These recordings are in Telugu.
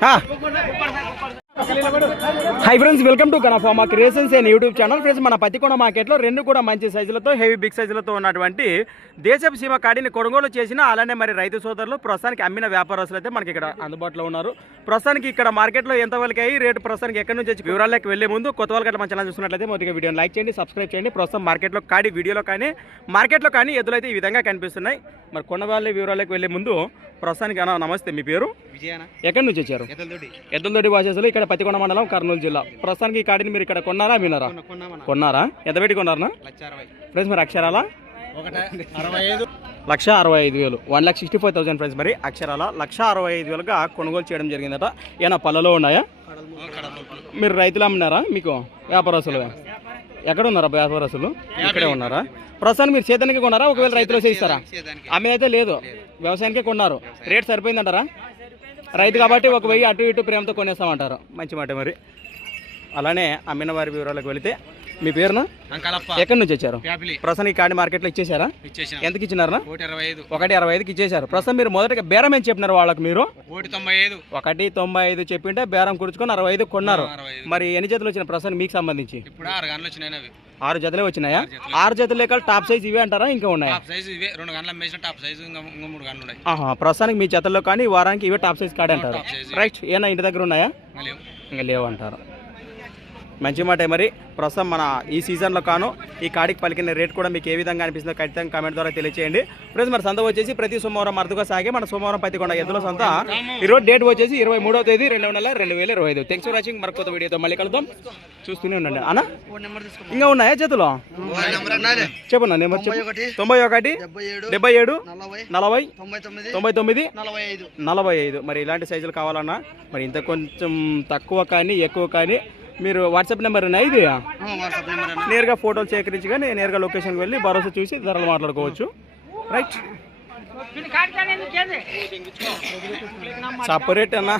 હા. Hi friends welcome to గనఫామా creations and YouTube channel friends మన పత్తికొండ మార్కెట్లో రెండు కూడా మంచి సైజులతో హెవీ బిగ్ సైజులతో ఉన్నటువంటి దేశపు సీమ కాడిని కొనుగోలు చేసిన అలానే మరి రైతు సోదరులు ప్రస్తుతానికి అమ్మిన వ్యాపారస్తులు అయితే మనకి ఇక్కడ అందుబాటులో ఉన్నారు. ప్రస్తుతానికి ఇక్కడ మార్కెట్లో ఎంత వరకు అయ్యి రేటు ప్రస్తుతానికి ఎక్కడి నుంచి వచ్చి వివరాలకు వెళ్ళే ముందు కొత్త వాళ్ళకి మన ఛానల్ చూసినట్లయితే మొదటిగా వీడియోని లైక్ చేయండి సబ్స్క్రైబ్ చేయండి. ప్రస్తుతం మార్కెట్లో కాడి వీడియోలో కానీ మార్కెట్లో కానీ ఎద్దులైతే ఈ విధంగా కనిపిస్తున్నాయి. మరి కొన్న వాళ్ళ వివరాలకు వెళ్ళే ముందు ప్రస్తుతానికి నమస్తే మీ పేరు? విజయాన? ఎక్కడి నుంచి వచ్చారు? ఎద్దులతోటి. వాసేసులు ఇక్కడ పత్తికొండ మండలం కర్నూలు జిల్లా. ప్రస్తుతానికి ఈ కాడిని మీరు ఇక్కడ కొన్నారా కొన్నామన్న కొన్నారా? ఎంత పెట్టి కొన్నారా ఫ్రెండ్స్ మరి అక్షరాల? లక్ష అరవై ఐదు వేలు. One lakh sixty five thousand friends మరి అక్షరాల? లక్ష అరవై ఐదు వేలుగా కొనుగోలు చేయడం జరిగిందట. ఏమైనా పళ్ళలో ఉన్నాయా? మీరు రైతులు అమ్మినారా మీకు? వ్యాపారస్తులు? ఎక్కడ ఉన్నారా వ్యాపారస్తులు ఇక్కడే ఉన్నారా? ప్రస్తుతానికి మీరు సేతానికి కొన్నారా? ఒకవేళ రైతులు ఇస్తారా చేదానికి ఆమె అయితే లేదు. వ్యవసాయానికే కొన్నారు. రేట్ సరిపోయిందంటారా? రైతు కాబట్టి ఒక వెయ్యి అటు ఇటు ప్రేమతో కొనేస్తామంటారు. మంచి మాట మరి. అలానే అమ్మిన వారి వివరాలకు వెళితే మీ పేరున? ఎక్కడి నుంచి వచ్చారు? ప్రస్తుతం ఈ కాడి మార్కెట్లో ఇచ్చేసారా? ఎంతకి ఇచ్చినారా ఒకటి అరవై ఐదుకి ఇచ్చేసారు. ప్రస్తుతం మీరు మొదటగా బేరం ఏం చెప్పినారు వాళ్ళకి మీరు? ఒకటి తొంభై ఐదు. చెప్పింటే బేరం కుడుచుకొని అరవై ఐదు కొన్నారు. మరి ఎన్ని జతలు వచ్చిన ప్రస్తుతం మీకు సంబంధించి? ఆరు జతలే వచ్చినాయా? ఆరు జతలే. లేక టాప్ సైజ్ ఇవే అంటారా? ఇంకా ఉన్నాయా? ప్రస్తుతానికి మీ జతల్లో కానీ వారానికి ఇవే టాప్ సైజ్ కాడే అంటారు. రైట్ ఏనా ఇంటి దగ్గర ఉన్నాయా? ఇంకా లేవు. ఇంకా లేవంటారు మంచి మాట. మరి ప్రస్తుతం మన ఈ సీజన్లో కాను ఈ కాడికి పలికిన రేట్ కూడా మీకు ఏ విధంగా అనిపిస్తుందో ఖచ్చితంగా కామెంట్ ద్వారా తెలియచేయండి. ఫ్రెండ్స్ మరి సంత వచ్చేసి ప్రతి సోమవారం అర్థగా సాగే మన సోమవారం పత్తికొండ ఎద్దుల సంత. ఈరోజు డేట్ వచ్చేసి ఇరవై మూడవ తేదీ రెండవ నెల రెండు వేల ఇరవై ఐదు. థ్యాంక్స్ ఫర్ వాచింగ్ మరొక కొత్త వీడియోతో మళ్ళీ కలుద్దాం. చూస్తూనే ఉండండి. అన్న? ఇంకా ఉన్నాయా చేతిలో? చెప్పన్నా నెంబర్ తొంభై ఒకటి డెబ్బై ఏడు నలభై తొంభై తొమ్మిది నలభై ఐదు నలభై ఐదు. మరి ఇలాంటి సైజులు కావాలన్నా మరి ఇంత కొంచెం తక్కువ కానీ ఎక్కువ కానీ మీరు వాట్సాప్ నెంబర్ ఉన్నాయి ఇది నేరుగా ఫోటోలు సేకరించి కానీ నేరుగా లొకేషన్కి వెళ్ళి భరోసా చూసి ధరలు మాట్లాడుకోవచ్చు. రైట్ సపరేట్ అన్న.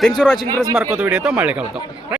థ్యాంక్స్ ఫర్ వాచింగ్ ఫ్రెండ్స్ మరి కొత్త వీడియోతో మళ్ళీ కలుద్దాం